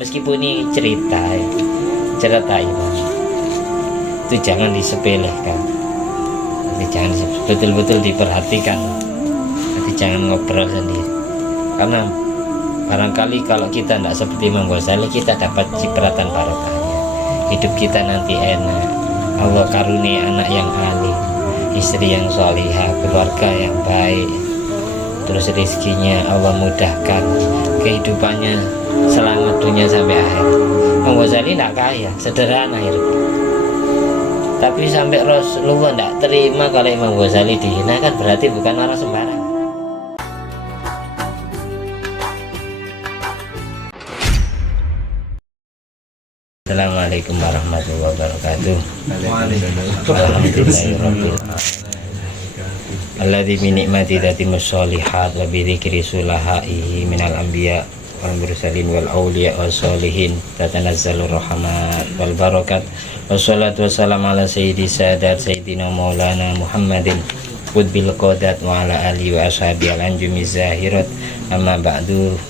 meskipun ini cerita Imam, itu jangan disepelekan. Jadi jangan betul-betul diperhatikan. Jadi jangan ngobrol sendiri. Karena barangkali kalau kita tidak seperti Imam Ghazali, kita dapat cipratan barokahnya. Hidup kita nanti enak. Allah karunia anak yang alim, istri yang solihah, keluarga yang baik. Terus rezekinya Allah mudahkan, kehidupannya selamat dunia sampai akhir. Imam Ghazali tidak kaya, sederhana hidup. Tapi sampai Rasulullah tidak terima kalau Imam Ghazali dihina, kan berarti bukan orang sembarangan. Assalamualaikum warahmatullahi wabarakatuh. Alhamdulillahirabbil alamin. Alladzi bi ni'mati tatimmus sholihat wa bi dzikri sulahaihi minal anbiya wal mursalin wal auliya was solihin tatanazzalu rahmat wal barakat. Wassalatu wassalamu ala sayyidi sadat sayyidina maulana Muhammadin qutbil qadat wa ala alihi wa ashabi al anjumi zahirat. Amma ba'du.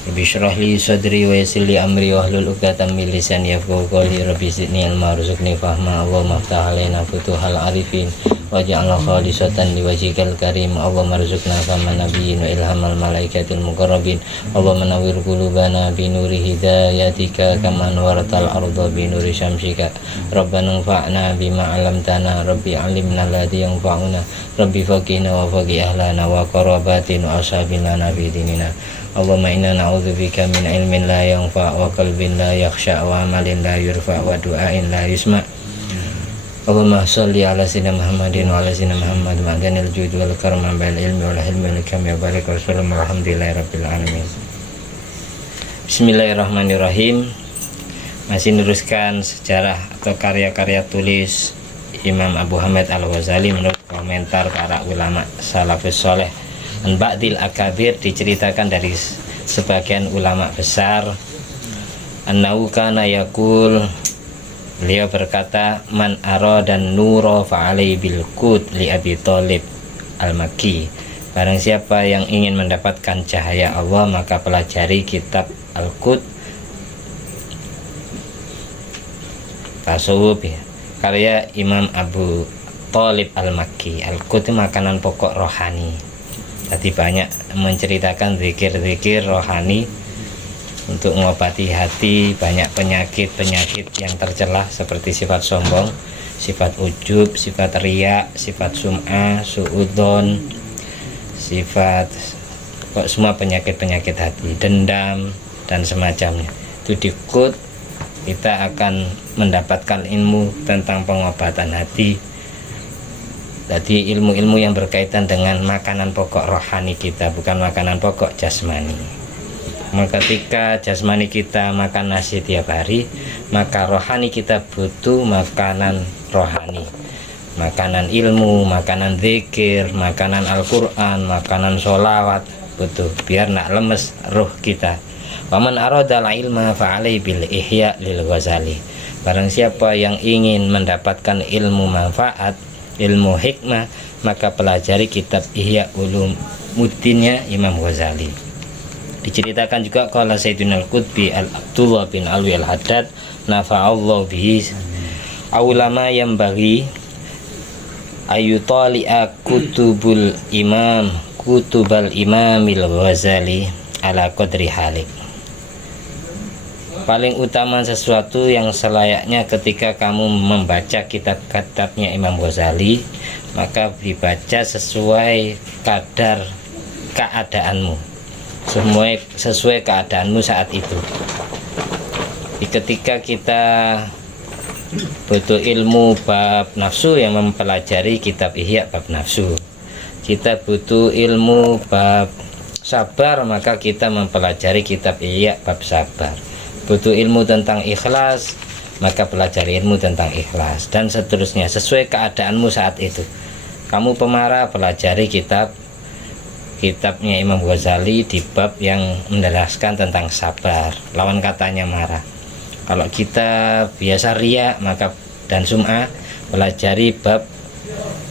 Rabbi shrah li sadri wa yassir li amri wa hlul 'uqdatam min lisani yafqahu qawli. Rabbi zidni ilma warzuqni fahma. Allahumma iftah alaina futuhal arifin waj'alna khalisatan liwajhikal karim. Allahumma rzuqna fahman nabiyyin wa ilhamal malaikatil muqarrabin. Allahumma nawwir qulubana bi nuri hidayatika kama nawwartal arda bi nuri syamsika. Rabbana anfa'na bima 'allamtana. Rabbi 'allimna alladhi yanfa'una. Rabbi faqihna wa faqih ahlana wa qarabatin wa ashabina nabi dinina. Allahumma inna na'udzubika min ilmin la yanfa' wa qalbin la yakhsha' wa amalin la yurfa' wa du'ain la yusma'. Allahumma sholli ala sayyidina Muhammadin wa ala sayyidina Muhammad ma'danil jud wal karma bil ilmi wal hilmi wal ikram ya barik wa sallam alhamdulillahi rabbil alamin. Bismillahirrahmanirrahim. Masih meneruskan sejarah atau karya-karya tulis Imam Abu Hamid Al-Ghazali menurut komentar para ulama salafus soleh. Ba'dil akabir, diceritakan dari sebagian ulama besar, annahu kana yaqul, beliau berkata, man aradan nuro fa'alai bil qut li Abi Thalib al-Makki. Barang siapa yang ingin mendapatkan cahaya Allah, maka pelajari kitab Al-Qut tasawuf ya, karya Imam Abu Thalib al-Makki. Al-Qut itu makanan pokok rohani. Tadi banyak menceritakan zikir-zikir rohani untuk mengobati hati, banyak penyakit-penyakit yang tercelah seperti sifat sombong, sifat ujub, sifat riya, sifat sum'ah, su'udon, sifat semua penyakit-penyakit hati, dendam dan semacamnya. Itu dikut kita akan mendapatkan ilmu tentang pengobatan hati. Jadi ilmu-ilmu yang berkaitan dengan makanan pokok rohani kita, bukan makanan pokok jasmani. Maka ketika jasmani kita makan nasi tiap hari, maka rohani kita butuh makanan rohani, makanan ilmu, makanan zikir, makanan Al-Quran, makanan sholawat, butuh biar nak lemes roh kita. Waman aradal ilma fa'alai bil ihya lil Ghazali. Barang siapa yang ingin mendapatkan ilmu manfaat, ilmu hikmah, maka pelajari kitab Ihya Ulumuddinnya Imam Ghazali. Diceritakan juga kalau Sayyidina Al-Qutbi Abdullah bin Alwi Al-Haddad nafa'allahu bihi ulama yang bagi ayutali'a kutubal imamil Ghazali ala qadri halik. Paling utama sesuatu yang selayaknya ketika kamu membaca kitab-kitabnya Imam Ghazali, maka dibaca sesuai kadar keadaanmu, sesuai keadaanmu saat itu. Ketika kita butuh ilmu bab nafsu, yang mempelajari kitab Ihya bab nafsu. Kita butuh ilmu bab sabar, maka kita mempelajari kitab Ihya bab sabar. Butuh ilmu tentang ikhlas, maka pelajari ilmu tentang ikhlas, dan seterusnya sesuai keadaanmu saat itu. Kamu pemarah, pelajari kitabnya Imam Ghazali di bab yang menjelaskan tentang sabar, lawan katanya marah. Kalau kita biasa riya maka dan sum'ah, pelajari bab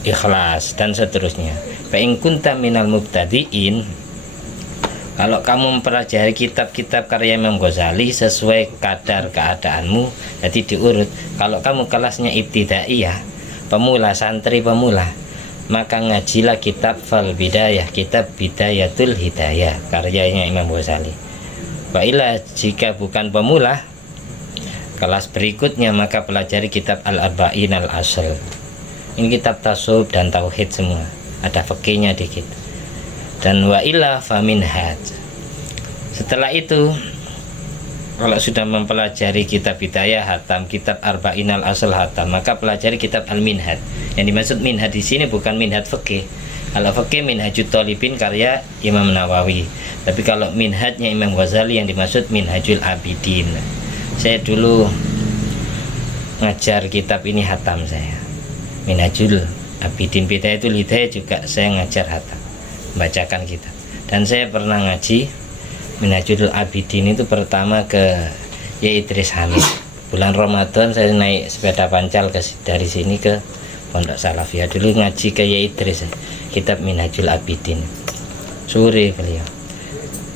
ikhlas dan seterusnya. Fa in kunta minal mubtadiin Kalau kamu mempelajari kitab-kitab karya Imam Ghazali sesuai kadar keadaanmu, jadi diurut. Kalau kamu kelasnya ibtidaiyah, pemula, santri pemula, maka ngajilah kitab Fal Bidayah, kitab Bidayatul Hidayah karyanya Imam Ghazali. Baiklah, jika bukan pemula, kelas berikutnya maka pelajari kitab Al-Arba'in Al-Asl. Ini kitab tasawuf dan tauhid semua, ada fikihnya dikit. Dan wa illa fa minhaj. Setelah itu, kalau sudah mempelajari kitab Hidayah hatam, kitab Arba'in Al-Asl hatam, maka pelajari kitab Al-Minhaj. Yang dimaksud minhaj di sini bukan minhaj fikih. Kalau fikih Minhajut Thalibin karya Imam Nawawi. Tapi kalau minhajnya Imam Ghazali yang dimaksud Minhajul Abidin. Saya dulu ngajar kitab ini hatam saya. Minhajul Abidin Bidayatul Hidayah juga saya ngajar hatam, bacakan kitab. Dan saya pernah ngaji Minhajul Abidin itu pertama ke Yai Idris Hamid. Bulan Ramadan saya naik sepeda pancal dari sini ke Pondok Salafiyah. Dulu ngaji ke Yai Idris kitab Minhajul Abidin sore beliau.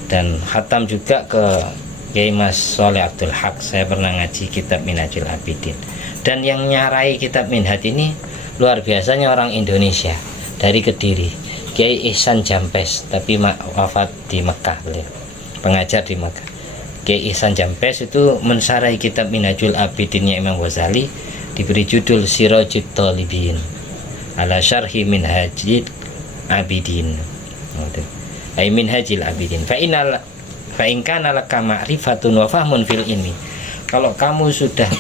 Dan khatam juga ke Yai Mas Soleh Abdul Haq. Saya pernah ngaji kitab Minhajul Abidin. Dan yang nyarai kitab Minhaj ini luar biasanya orang Indonesia dari Kediri, Kiai Ihsan Jampes, tapi wafat di Mekah beliau, pengajar di Mekah. Kiai Ihsan Jampes itu mensarai kitab Minhajul Abidinnya Imam Ghazali, diberi judul Sirajut Thalibin ala syarhi Minhajil Abidin. Ai Minhajil Abidin. Fa in kana laka ma'rifatun wa fahmun fil ilmi. Kalau kamu sudah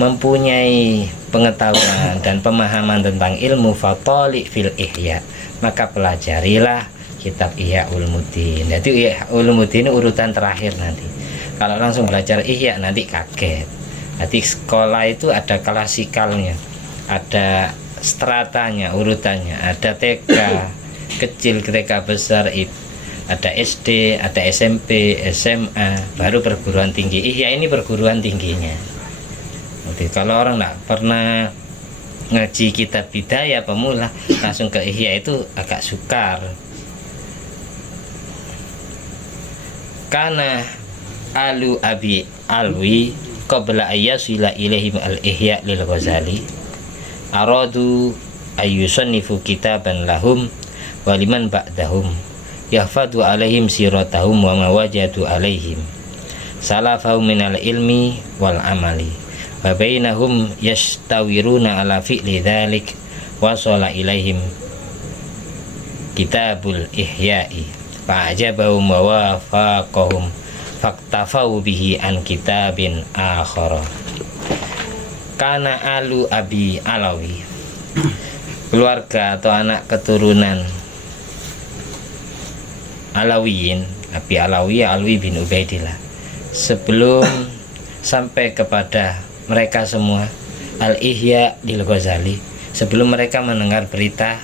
mempunyai pengetahuan dan pemahaman tentang ilmu fatali fil ihya, maka pelajarilah kitab Ihya Ulumuddin. Jadi Ihya Ulumuddin urutan terakhir nanti. Kalau langsung belajar Ihya nanti kaget. Nanti sekolah itu ada klasikalnya, ada stratanya, urutannya, ada TK kecil, TK besar, ada SD, ada SMP, SMA, baru perguruan tinggi. Ihya ini perguruan tingginya. Jadi kalau orang tidak pernah ngaji kitab Bidayah pemula langsung ke Ihya itu agak sukar. Karena alu abi alwi qabla ayyasila ilaihim al-ihya lil Ghazali aradu ayyusannifu kitaban lahum waliman ba'dahum yahfadu alaihim siratahum wa mawajadu alaihim salafahum minal ilmi wal amali wa bainahum yastawiruna ala fi'li dzalik wasala ilaihim kitabul ihya'i fa'ajabahum wa wafaqahum faktafau bihi an kitabin akhara. Kana alu abi alawi, keluarga atau anak keturunan Alawiyin, Abi Alawi, Alwi bin Ubaidillah, sebelum sampai kepada mereka semua Al-Ihya lil Ghazali, sebelum mereka mendengar berita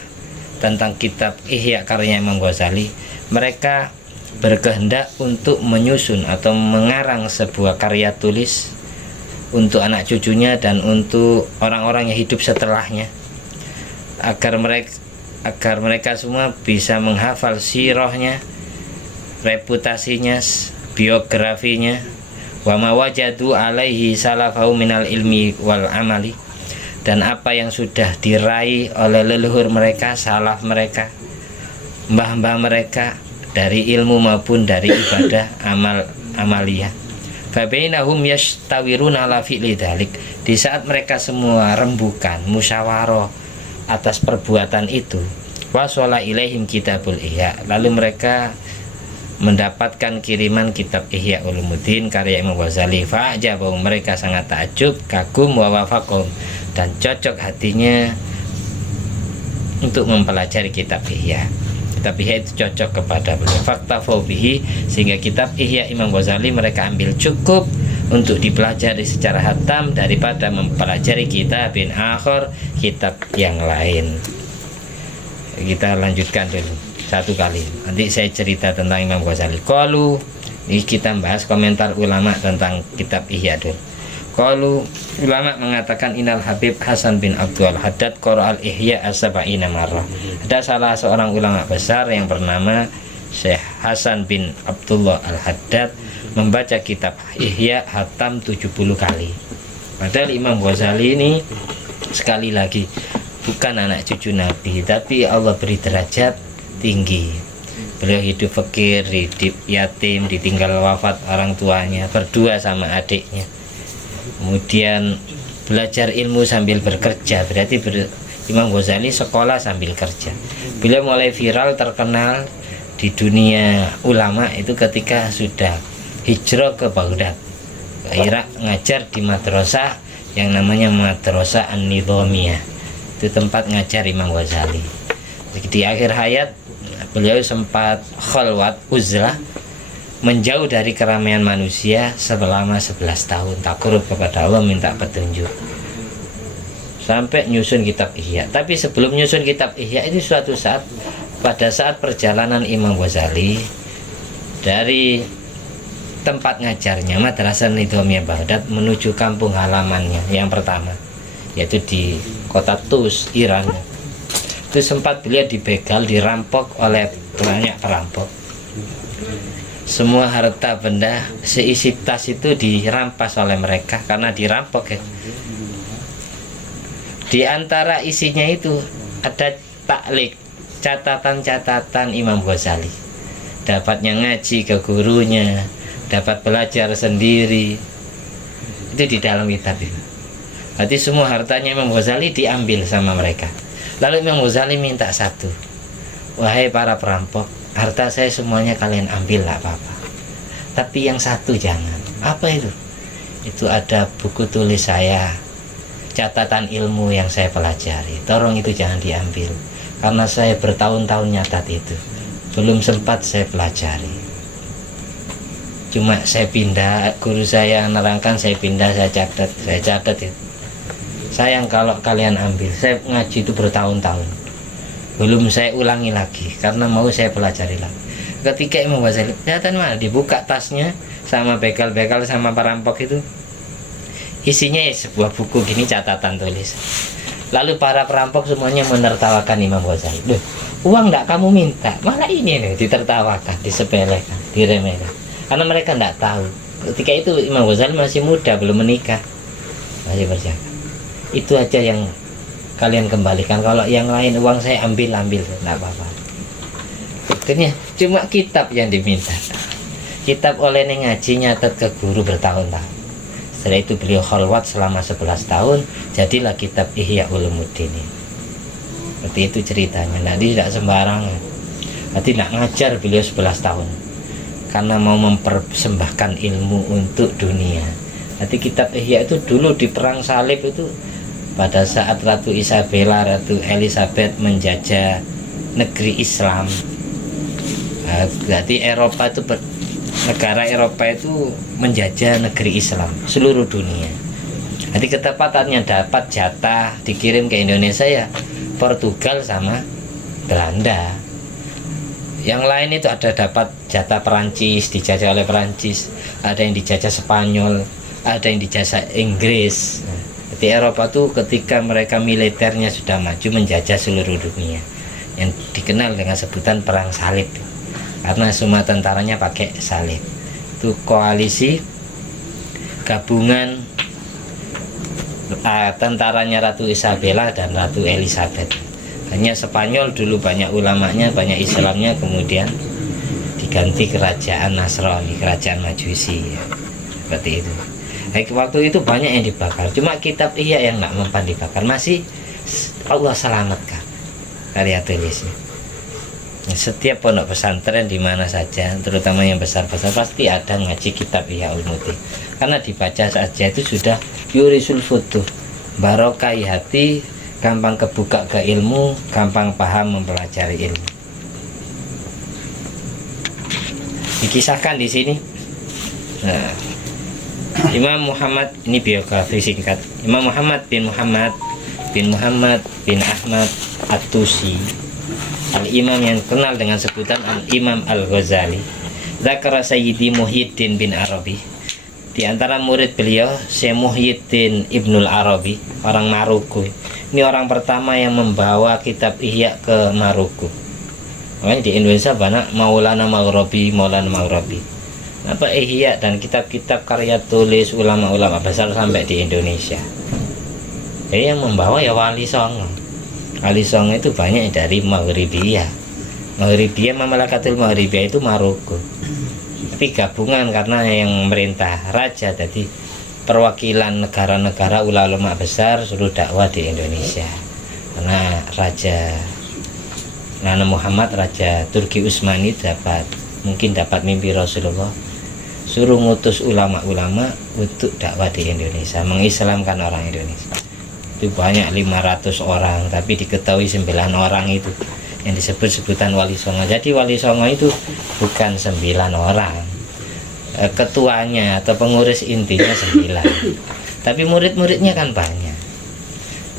tentang kitab Ihya karya Imam Ghazali, mereka berkehendak untuk menyusun atau mengarang sebuah karya tulis untuk anak cucunya dan untuk orang-orang yang hidup setelahnya, agar mereka semua bisa menghafal sirahnya, reputasinya, biografinya, wa mawajadu alaihi salafahu minal ilmi wal amali, dan apa yang sudah diraih oleh leluhur mereka, salaf mereka, mbah-mbah mereka dari ilmu maupun dari ibadah amaliyah. Fabainahum yastawiruna ala fi'li dzalik, di saat mereka semua rembukan musyawarah atas perbuatan itu, wasala ilaihim kitabul ihya, lalu mereka mendapatkan kiriman kitab Ihya Ulumuddin karya Imam Ghazali. Fa'ajabahum, mereka sangat takjub, kagum, wa wafaqahum, dan cocok hatinya untuk mempelajari kitab Ihya. Kitab Ihya itu cocok kepada beliau. Faktafau bihi, sehingga kitab Ihya Imam Ghazali mereka ambil cukup untuk dipelajari secara hatam daripada mempelajari kitab bin akhir, kitab yang lain. Kita lanjutkan dulu satu kali, nanti saya cerita tentang Imam Ghazali. Qalu, ini kita bahas komentar ulama tentang kitab Ihya dulu. Qalu, ulama mengatakan Innal Habib Hasan bin Abdul Haddad Qura'al Ihya as-sab'ina marrah. Ada salah seorang ulama besar yang bernama Syekh Hasan bin Abdullah Al-Haddad membaca kitab Ihya hatam 70 kali. Padahal Imam Ghazali ini sekali lagi bukan anak cucu Nabi, tapi Allah beri derajat tinggi. Beliau hidup fakir, hidup yatim, ditinggal wafat orang tuanya, berdua sama adiknya. Kemudian belajar ilmu sambil bekerja, berarti Imam Ghazali sekolah sambil kerja. Beliau mulai viral, terkenal di dunia ulama itu ketika sudah hijrah ke Baghdad, ke Irak, ngajar di madrasah yang namanya Madrasah An-Nidhamiyah. Itu tempat ngajar Imam Ghazali. Di akhir hayat beliau sempat khalwat, uzlah, menjauh dari keramaian manusia selama 11 tahun, takarrub kepada Allah, minta petunjuk, sampai nyusun kitab Ihya. Tapi sebelum nyusun kitab Ihya itu suatu saat, pada saat perjalanan Imam Ghazali dari tempat ngajarnya Madrasah Nidhamiyah Baghdad menuju kampung halamannya yang pertama, yaitu di kota Tus, Iran, itu sempat beliau dibegal, dirampok oleh banyak perampok. Semua harta benda seisi tas itu dirampas oleh mereka karena dirampok ya. Di antara isinya itu ada taklik, catatan-catatan Imam Ghazali. Dapatnya ngaji ke gurunya, dapat belajar sendiri. Itu di dalam kitab itu. Berarti semua hartanya Imam Ghazali diambil sama mereka. Lalu Imam Ghazali minta satu, wahai para perampok, harta saya semuanya kalian ambil, lah apa-apa, tapi yang satu jangan. Apa itu? Itu ada buku tulis saya, catatan ilmu yang saya pelajari, tolong itu jangan diambil, karena saya bertahun-tahun nyatat itu, belum sempat saya pelajari. Cuma saya pindah, guru saya nerangkan, saya pindah, saya catat itu. Sayang kalau kalian ambil, saya ngaji itu bertahun-tahun, belum saya ulangi lagi, karena mau saya pelajari lagi. Ketika Imam Ghazali, kelihatan mana dibuka tasnya sama bekal-bekal sama perampok itu, isinya ya sebuah buku gini, catatan tulis. Lalu para perampok semuanya menertawakan Imam Ghazali. Duh, uang enggak kamu minta, malah ini nih ditertawakan, disepelekan, diremehkan. Karena mereka enggak tahu. Ketika itu Imam Ghazali masih muda, belum menikah, masih berjaga. Itu aja yang kalian kembalikan. Kalau yang lain uang saya ambil, enggak apa-apa. Akhirnya cuma kitab yang diminta. Kitab oleh ngaji nyatet ke guru bertahun-tahun. Setelah itu beliau khalwat selama 11 tahun, jadilah kitab Ihya Ulumuddin. Seperti itu ceritanya. Nah, tidak sembarangan. Nanti nak ngajar beliau 11 tahun. Karena mau mempersembahkan ilmu untuk dunia. Nanti kitab Ihya itu dulu di perang salib itu, pada saat Ratu Isabella, Ratu Elizabeth menjajah negeri Islam. Berarti Eropa itu negara Eropa itu menjajah negeri Islam seluruh dunia. Nanti ketepatannya dapat jatah dikirim ke Indonesia ya Portugal sama Belanda. Yang lain itu ada dapat jatah Perancis, dijajah oleh Perancis, ada yang dijajah Spanyol, ada yang dijajah Inggris. Di Eropa tuh ketika mereka militernya sudah maju menjajah seluruh dunia, yang dikenal dengan sebutan perang salib, karena semua tentaranya pakai salib. Itu koalisi gabungan tentaranya Ratu Isabella dan Ratu Elizabeth. Hanya Spanyol dulu banyak ulamanya, banyak Islamnya, kemudian diganti kerajaan Nasrani, kerajaan Majusi ya. Seperti itu. Waktu itu banyak yang dibakar, cuma kitab Ihya yang nggak mempan dibakar, masih Allah selamatkan karya tulisnya. Setiap pondok pesantren di mana saja, terutama yang besar-besar, pasti ada ngaji kitab Ihya Ulumuddin, karena dibaca saja itu sudah yurisul futuh, barokai hati, gampang kebuka ke ilmu, gampang paham mempelajari ilmu. Dikisahkan di sini. Nah, Imam Muhammad, ini biografi singkat, Imam Muhammad bin Ahmad At-Tusi, Al-Imam yang kenal dengan sebutan Al-Imam Al-Ghazali, Zakara Sayyidi Muhyiddin bin Arabi. Di antara murid beliau Syekh Muhyiddin Ibnul Arabi, orang Maroko. Ini orang pertama yang membawa kitab Ihya ke Maroko. Makanya di Indonesia banyak Maulana Maghribi. Apa ihya dan kitab-kitab karya tulis ulama-ulama besar sampai di Indonesia. Jadi yang membawa ya Wali Songo. Wali Songo itu banyak dari Maghribiyah. Mamlakatul Maghribiyah itu Maroko. Tapi gabungan karena yang merintah raja, jadi perwakilan negara-negara ulama besar suruh dakwah di Indonesia. Karena Raja Nana Muhammad, Raja Turki Utsmani mungkin dapat mimpi Rasulullah, suruh ngutus ulama-ulama untuk dakwah di Indonesia, mengislamkan orang Indonesia. Itu banyak 500 orang, tapi diketahui 9 orang itu yang disebut-sebutan Wali Songo. Jadi Wali Songo itu bukan 9 orang, ketuanya atau pengurus intinya 9, tapi murid-muridnya kan banyak.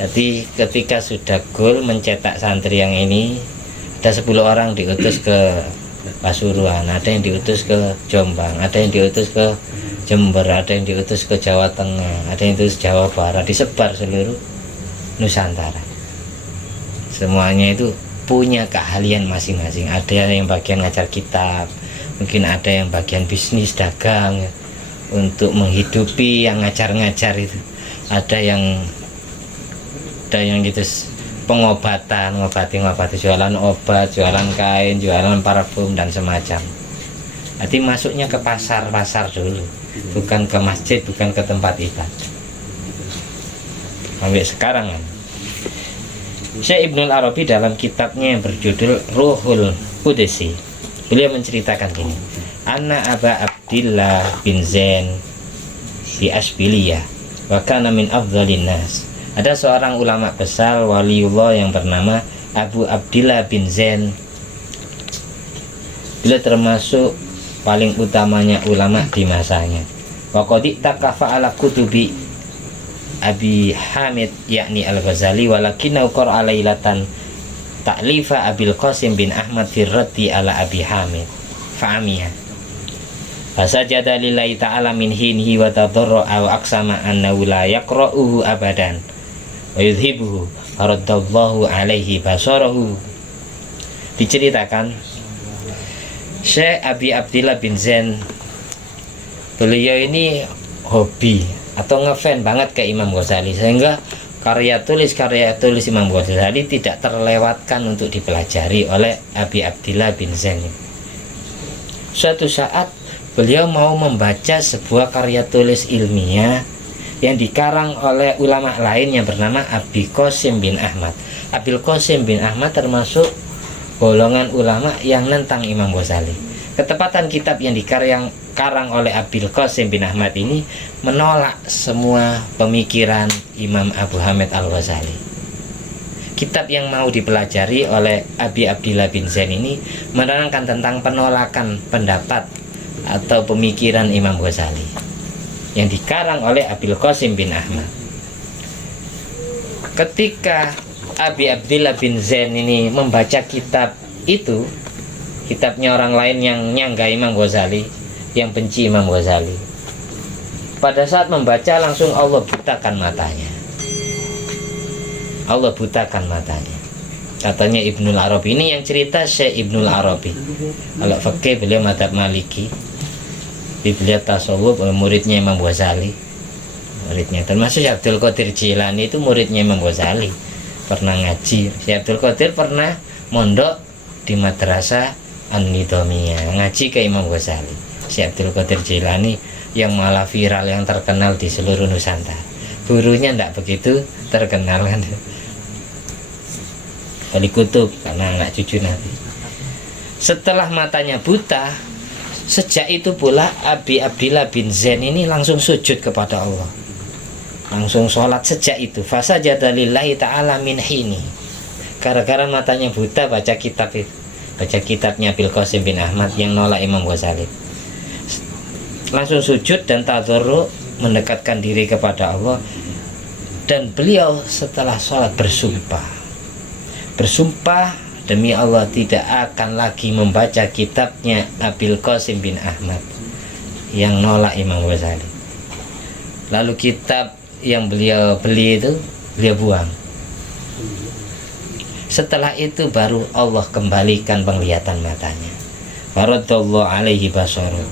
Jadi ketika sudah goal mencetak santri yang ini, ada 10 orang diutus ke Pasuruan, ada yang diutus ke Jombang, ada yang diutus ke Jember, ada yang diutus ke Jawa Tengah, ada yang diutus Jawa Barat, disebar seluruh Nusantara. Semuanya itu punya keahlian masing-masing. Ada yang bagian ngajar kitab, mungkin ada yang bagian bisnis dagang untuk menghidupi yang ngajar-ngajar itu, ada yang gitu pengobatan, ngobati, jualan obat, jualan kain, jualan parfum dan semacam. Jadi masuknya ke pasar dulu, bukan ke masjid, bukan ke tempat ibadah. Sampai sekarang kan. Syekh Ibnul Arabi dalam kitabnya yang berjudul Ruhul Qudsi, beliau menceritakan gini: Anna Aba Abdillah bin Zain bi Asbiliyah wa kana min afdhalin nas. Ada seorang ulama besar waliullah yang bernama Abu Abdillah bin Zain. Beliau termasuk paling utamanya ulama di masanya. Wa qad takafa ala kutubi Abi Hamid yakni Al-Ghazali walakinau qara lailatan ta'lifa Abil Qasim bin Ahmad firrati ala Abi Hamid fa'amiyah fasajada lillahi ta'ala min hinhi wa tadarra wa aqsama annahu la yaqra'uhu abadan wa yudhibuhu faradallahu alaihi basarahu. Diceritakan Syekh Abi Abdillah bin Zain, beliau ini hobi atau ngefan banget ke Imam Ghazali, sehingga karya tulis Imam Ghazali tidak terlewatkan untuk dipelajari oleh Abi Abdillah bin Zain. Suatu saat beliau mau membaca sebuah karya tulis ilmiah yang dikarang oleh ulama lain yang bernama Abi Qasim bin Ahmad. Abil Qasim bin Ahmad termasuk golongan ulama yang nentang Imam Ghazali. Ketepatan kitab yang dikarang oleh Abil Qasim bin Ahmad ini menolak semua pemikiran Imam Abu Hamid Al-Ghazali. Kitab yang mau dipelajari oleh Abi Abdillah bin Zain ini menerangkan tentang penolakan pendapat atau pemikiran Imam Ghazali yang dikarang oleh Abil Qasim bin Ahmad. Ketika Abi Abdillah bin Zain ini membaca kitab itu, kitabnya orang lain yang nyangga Imam Ghazali, yang benci Imam Ghazali, pada saat membaca langsung Allah butakan matanya. Allah butakan matanya. Katanya Ibnul Arabi, ini yang cerita Syekh Ibnul Arabi. Kalau fikih beliau madzhab Maliki, beliau tasawuf, muridnya Imam Ghazali, muridnya termasuk Syekh Abdul Qadir Jilani, itu muridnya Imam Ghazali, pernah ngaji. Syekh Abdul Qadir pernah mondok di madrasah An-Nidhamiyah, ngaji ke Imam Ghazali. Syekh Abdul Qadir Jilani yang malah viral, yang terkenal di seluruh Nusantara. Gurunya tidak begitu terkenal kan, Wali Kutub, karena anak cucu Nabi. Setelah matanya buta, sejak itu pula Abi Abdillah bin Zain ini langsung sujud kepada Allah, langsung sholat sejak itu. Fasajada lillahi ta'ala min hini. Gara-gara matanya buta baca kitab itu, baca kitabnya Abil Qasim bin Ahmad yang nolak Imam Ghazali, langsung sujud dan tadarru, mendekatkan diri kepada Allah. Dan beliau setelah sholat bersumpah demi Allah tidak akan lagi membaca kitabnya Abil Qasim bin Ahmad yang nolak Imam Ghazali. Lalu kitab yang beliau beli itu beliau buang. Setelah itu baru Allah kembalikan penglihatan matanya. Faradallahu alaihi basaruh.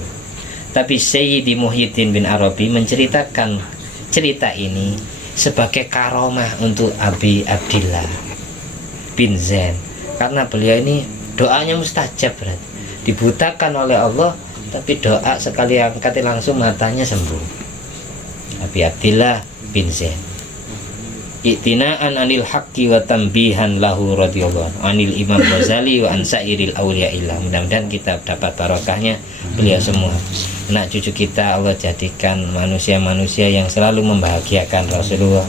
Tapi Sayyidi Muhyiddin bin Arabi menceritakan cerita ini sebagai karomah untuk Abi Abdillah bin Zain, karena beliau ini doanya mustajab, berat dibutakan oleh Allah, tapi doa sekali angkat langsung matanya sembuh. Abi Abdillah bin Zain, iktinaan anil haqqi wa tambihan lahu radhiyallahu anil Imam Ghazali wa ansairil awliyaillah. Mudah-mudahan kita dapat barokahnya beliau semua. Anak cucu kita Allah jadikan manusia-manusia yang selalu membahagiakan Rasulullah,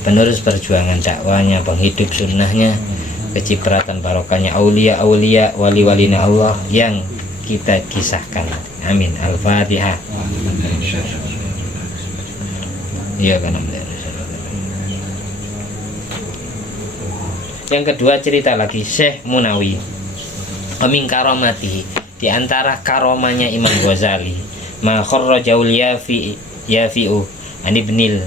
penerus perjuangan dakwanya, penghidup sunnahnya, kecipratan barokahnya aulia-aulia, wali-walina Allah yang kita kisahkan. Amin. Al-Fatihah. Iya kan. Yang kedua cerita lagi Syekh Munawi amin karomati, di antara karomanya Imam Ghazali, ma kharrajaul yafi'u an ibnil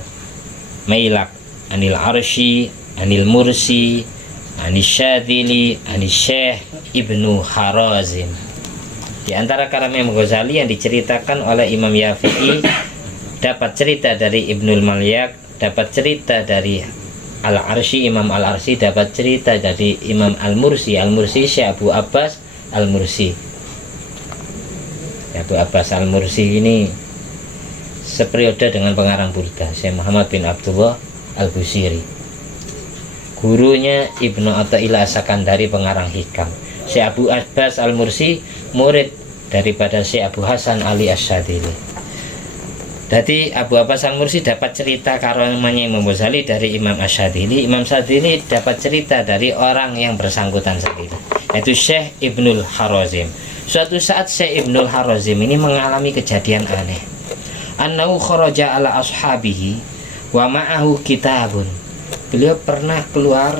mailak anil arsy anil mursi anis syadzili anis Syekh Ibnu Harazim. Di antara karamnya Imam Ghazali yang diceritakan oleh Imam Yafi'i, dapat cerita dari Ibnul Malyak, dapat cerita dari Al-Arsy, Imam Al-Arsy, dapat cerita dari Imam Al-Mursi. Al-Mursi Syekh Abu Abbas Al-Mursi. Abu Abbas Al-Mursi ini seperiode dengan pengarang Burda, Syekh Muhammad bin Abdullah Al-Busiri. Gurunya Ibnu Athaillah As-Sakandari, pengarang Hikam. Syekh Abu Abbas Al-Mursi murid daripada Syekh Abu Hasan Ali Asy-Syadzili. Jadi Abu Abbas Al-Mursi dapat cerita karomanya Imam Ghazali dari Imam Asy-Syadzili. Imam Syadzili dapat cerita dari orang yang bersangkutan sendiri, yaitu Syekh Ibnul Harazim. Suatu saat Syekh Ibnul Harazim ini mengalami kejadian aneh. Annahu kharaja ala ashabihi wa ma'ahu kitabun. Beliau pernah keluar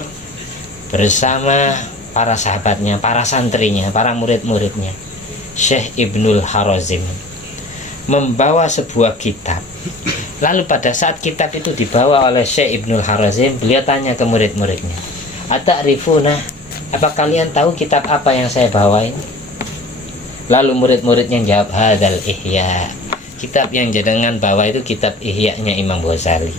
bersama para sahabatnya, para santrinya, para murid-muridnya. Syekh Ibnul Harazim membawa sebuah kitab. Lalu pada saat kitab itu dibawa oleh Syekh Ibnul Harazim, beliau tanya ke murid-muridnya, "Ata'rifuna, apa kalian tahu kitab apa yang saya bawa ini?" Lalu murid-muridnya jawab, "Hadzal Ihya." Kitab yang jenengan bawa itu kitab Ihya-nya Imam Ghazali.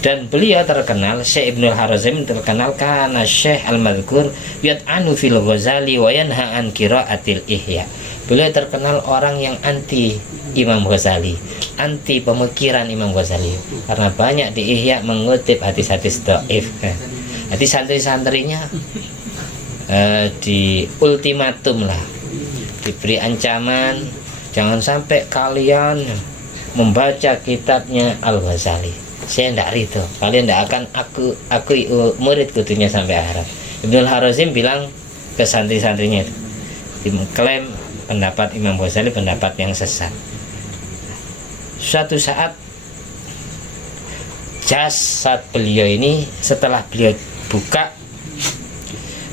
Dan beliau terkenal, Syekh Ibnul Harazim terkenal karena Syekh Al-Madhkur yat'anu fil Ghazali wa yanha an qiraatil Ihya. Beliau terkenal orang yang anti Imam Ghazali, anti pemikiran Imam Ghazali, karena banyak di Ihya mengutip hadis-hadis dhaif. Jadi santri-santrinya di ultimatum lah, diberi ancaman, jangan sampai kalian membaca kitabnya Al-Ghazali. Saya tidak ridho, kalian tidak akan aku murid kutunya sampai akhirat. Ibnul Harazim bilang ke santri-santrinya itu, mengklaim pendapat Imam Ghazali pendapat yang sesat. Suatu saat jasad beliau ini setelah beliau buka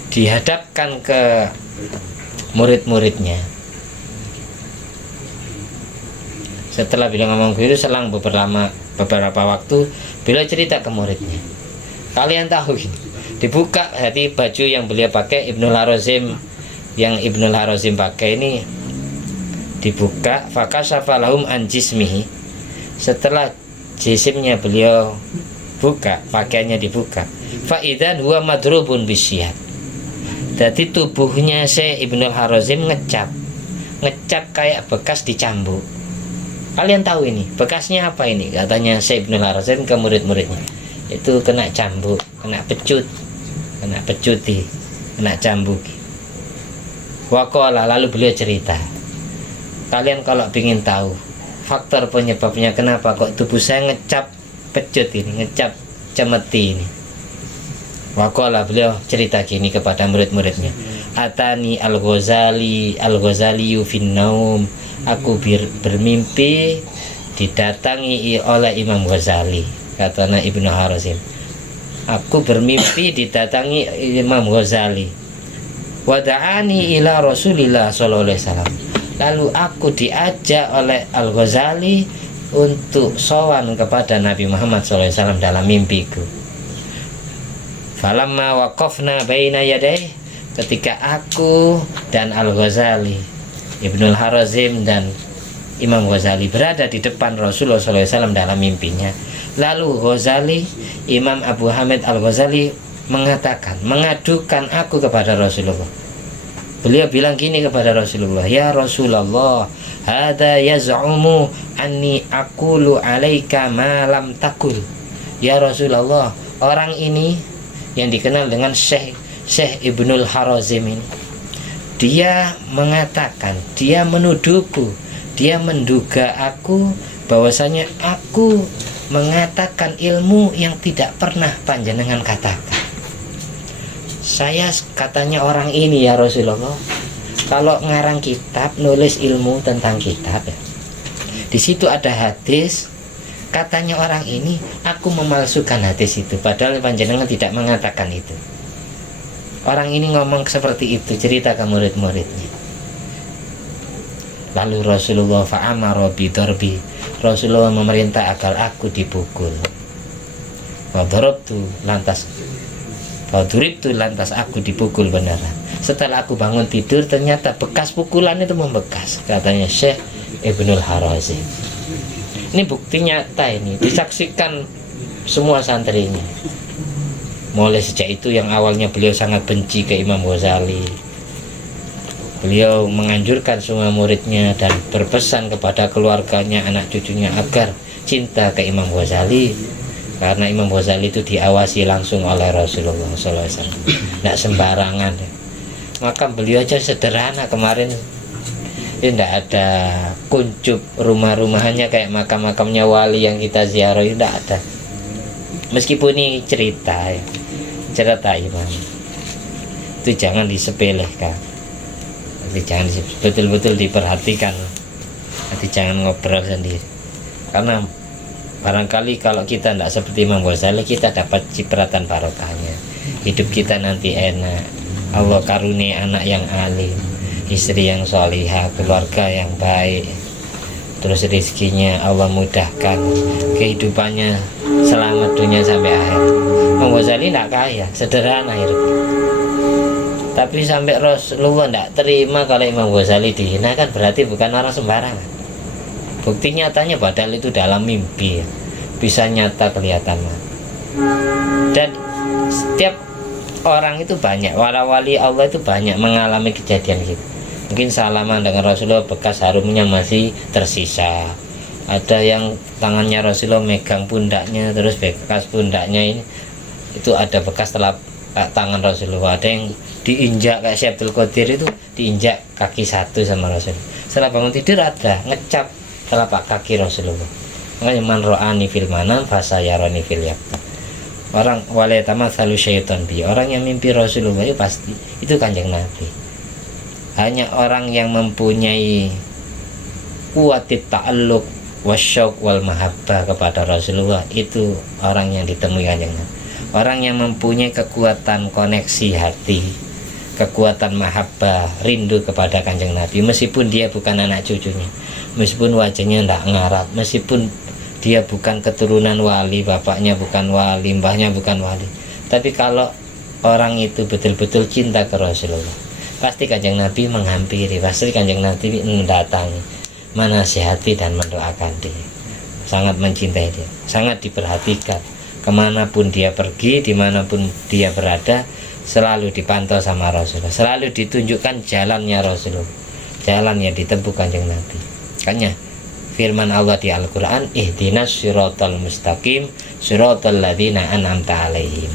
dihadapkan ke murid-muridnya. Setelah beliau ngomong gitu, selang beberapa waktu beliau cerita ke muridnya, kalian tahu ini, dibuka hati baju yang beliau pakai, Ibnul Harazim yang Ibnul Harazim pakai ini dibuka, fakashafa lahum an jismihi. Setelah jisimnya beliau buka, pakaiannya dibuka, fa idzan huwa madrubun bisyad. Jadi tubuhnya Syekh Ibnul Harazim ngecap kayak bekas dicambuk. Kalian tahu ini bekasnya apa ini? Katanya Syekh Ibnul Harazim ke murid-muridnya, itu kena cambuk, kena pecuti, kena cambuk. Waqala, lalu beliau cerita, kalian kalau ingin tahu faktor penyebabnya kenapa kok tubuh saya ngecap pecut ini, ngecap cemeti ini. Waqala, beliau cerita gini kepada murid-muridnya, atani al-Ghazali fin naum. Aku bermimpi didatangi oleh Imam Ghazali. Katanya Ibnu Harazim, aku bermimpi didatangi Imam Ghazali. Wada'ani ila Rasulillah sallallahu alaihi wasallam. Lalu aku diajak oleh Al-Ghazali untuk sowan kepada Nabi Muhammad sallallahu alaihi wasallam dalam mimpiku. Falamma waqafna baina yadayhi, ketika aku dan Al-Ghazali, Ibnul Harazim dan Imam Ghazali berada di depan Rasulullah SAW dalam mimpinya. Lalu Ghazali, Imam Abu Hamid Al-Ghazali mengatakan, mengadukan aku kepada Rasulullah. Beliau bilang gini kepada Rasulullah, ya Rasulullah, hada yaz'umu anni aqulu alaika ma lam takul. Ya Rasulullah, orang ini yang dikenal dengan Syekh Ibnul Harazim ini, dia mengatakan, dia menuduhku, dia menduga aku bahwasanya aku mengatakan ilmu yang tidak pernah panjenengan katakan. Saya katanya orang ini ya Rasulullah, kalau ngarang kitab, nulis ilmu tentang kitab ya, di situ ada hadis, katanya orang ini aku memalsukan hadis itu, padahal panjenengan tidak mengatakan itu. Orang ini ngomong seperti itu, cerita ke murid-muridnya. Lalu Rasulullah fa'amara bidorbi, Rasulullah memerintah agar aku dipukul. Wadorobtu, lantas aku dipukul beneran. Setelah aku bangun tidur, ternyata bekas pukulan itu membekas, katanya Syekh Ibnul Harazim. Ini bukti nyata, ini disaksikan semua santrinya. Mulai sejak itu yang awalnya beliau sangat benci ke Imam Ghazali, beliau menganjurkan semua muridnya dan berpesan kepada keluarganya, anak cucunya agar cinta ke Imam Ghazali, karena Imam Ghazali itu diawasi langsung oleh Rasulullah SAW, tidak sembarangan. Maka beliau aja sederhana, kemarin tidak ada kuncup rumah-rumahannya kayak makam-makamnya wali yang kita ziarah, tidak ada. Meskipun ini cerita ya, cerita imam, itu jangan disepelekan, jangan betul-betul diperhatikan, nanti jangan ngobrol sendiri. Karena barangkali kalau kita tidak seperti Imam Ghazali, kita dapat cipratan barokahnya, hidup kita nanti enak, Allah karunia anak yang alim, istri yang sholihah, keluarga yang baik, terus rezekinya Allah mudahkan, kehidupannya selamat dunia sampai akhir. Imam Ghazali tidak kaya, sederhana hidupnya, tapi sampai Rasulullah tidak terima kalau Imam Ghazali dihina, kan berarti bukan orang sembarangan. Bukti nyatanya padahal itu dalam mimpi, bisa nyata kelihatan. Dan setiap orang itu banyak, wali Allah itu banyak mengalami kejadian gitu. Mungkin salaman dengan Rasulullah, bekas harumnya masih tersisa. Ada yang tangannya Rasulullah megang pundaknya, terus bekas pundaknya ini itu ada bekas tangan Rasulullah. Ada yang diinjak kayak Syekh Abdul Qadir itu diinjak kaki satu sama Rasulullah. Setelah bangun tidur ada ngecap telapak kaki Rasulullah. Makanya man ro'ani fil manam fasayaroni fil yaqta. Orang wali tamatsalu syaitan bi, orang yang mimpi Rasulullah itu pasti itu Kanjeng Nabi. Hanya orang yang mempunyai kuatit ta'alluq wasyauq wal mahabbah kepada Rasulullah, itu orang yang ditemui Kanjeng Nabi. Orang yang mempunyai kekuatan koneksi hati, kekuatan mahabbah, rindu kepada Kanjeng Nabi, meskipun dia bukan anak cucunya, meskipun wajahnya tidak ngarat, meskipun dia bukan keturunan wali, bapaknya bukan wali, mbahnya bukan wali, tapi kalau orang itu betul-betul cinta ke Rasulullah, pasti Kanjeng Nabi menghampiri, pasti Kanjeng Nabi mendatangi, menasihati dan mendoakan dia. Sangat mencintai dia, sangat diperhatikan. Kemanapun dia pergi, dimanapun dia berada, selalu dipantau sama Rasulullah, selalu ditunjukkan jalannya Rasulullah, jalan yang ditempuh Kanjeng Nabi. Makanya firman Allah di Al-Quran, ihdinas siratal mustaqim siratal ladzina an'amta alaihim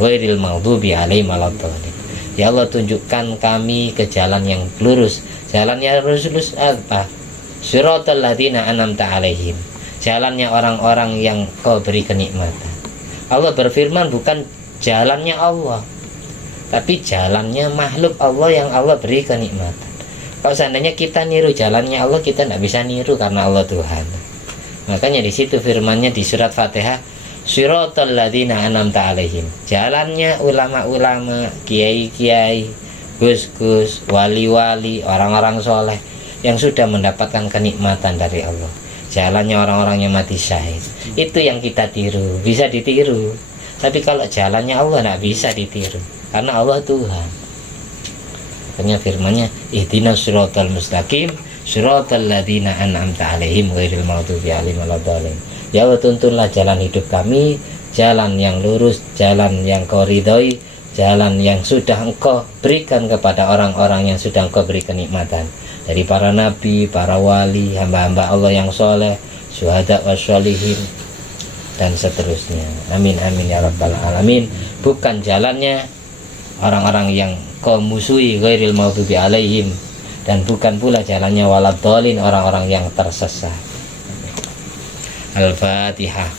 ghairil maghdubi alaihim waladdallin. Ya Allah, tunjukkan kami ke jalan yang lurus. Jalannya Rasulullah apa? Siratal ladzina an'amta alaihim, jalannya orang-orang yang Kau beri kenikmatan. Allah berfirman bukan jalannya Allah, tapi jalannya makhluk Allah yang Allah beri kenikmatan. Kalau seandainya kita niru jalannya Allah, kita tidak bisa niru karena Allah Tuhan. Makanya di situ firmannya di surat Fatihah, siratal ladzina an'amta alaihim, jalannya ulama-ulama, kiai-kiai, gus-gus, wali-wali, orang-orang soleh yang sudah mendapatkan kenikmatan dari Allah. Jalannya orang-orang yang mati syahid, itu yang kita tiru, bisa ditiru. Tapi kalau jalannya Allah nggak bisa ditiru, karena Allah Tuhan. Makanya firman-Nya, ihdinas siratal mustaqim, siratal ladzina an'amta 'alaihim ghairil maghdubi 'alaihim waladdallin. Ya Allah, tuntunlah jalan hidup kami, jalan yang lurus, jalan yang Kau ridhoi, jalan yang sudah Engkau berikan kepada orang-orang yang sudah Engkau beri kenikmatan, dari para nabi, para wali, hamba-hamba Allah yang soleh, syuhada wasyolihin, dan seterusnya. Amin amin ya rabbal alamin. Bukan jalannya orang-orang yang Kau musuhi, ghairil maghdubi alaihim, dan bukan pula jalannya waladhdallin, orang-orang yang tersesat. Al-Fatihah.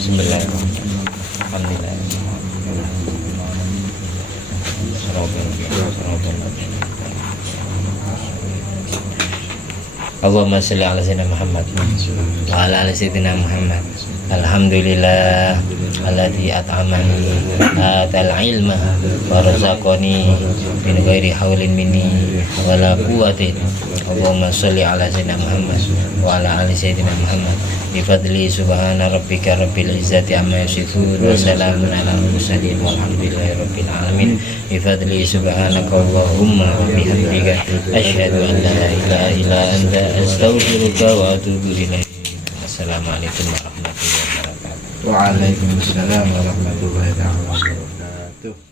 Bismillahirrahmanirrahim. Alhamdulillah. Allahumma sholli ala sayyidina Muhammad wa ala ali sayyidina Muhammad. Alhamdulillah alladzi at'amani atal ilma wa razaqani min ghairi haulin minni wala quwwatin. Allahumma sholli ala sayyidina Muhammad wa ala ali sayyidina Muhammad bi fadli subhana rabbika rabbil izzati amma yasifun wa salamun ala mursalin walhamdulillahi rabbil alamin bi fadli subhanaka Allahumma wa bihamdika asyhadu an la ilaha illa anta astaghfiruka wa atubu ilaik. Assalamualaikum warahmatullahi wabarakatuh. Waalaikumsalam warahmatullahi wabarakatuh.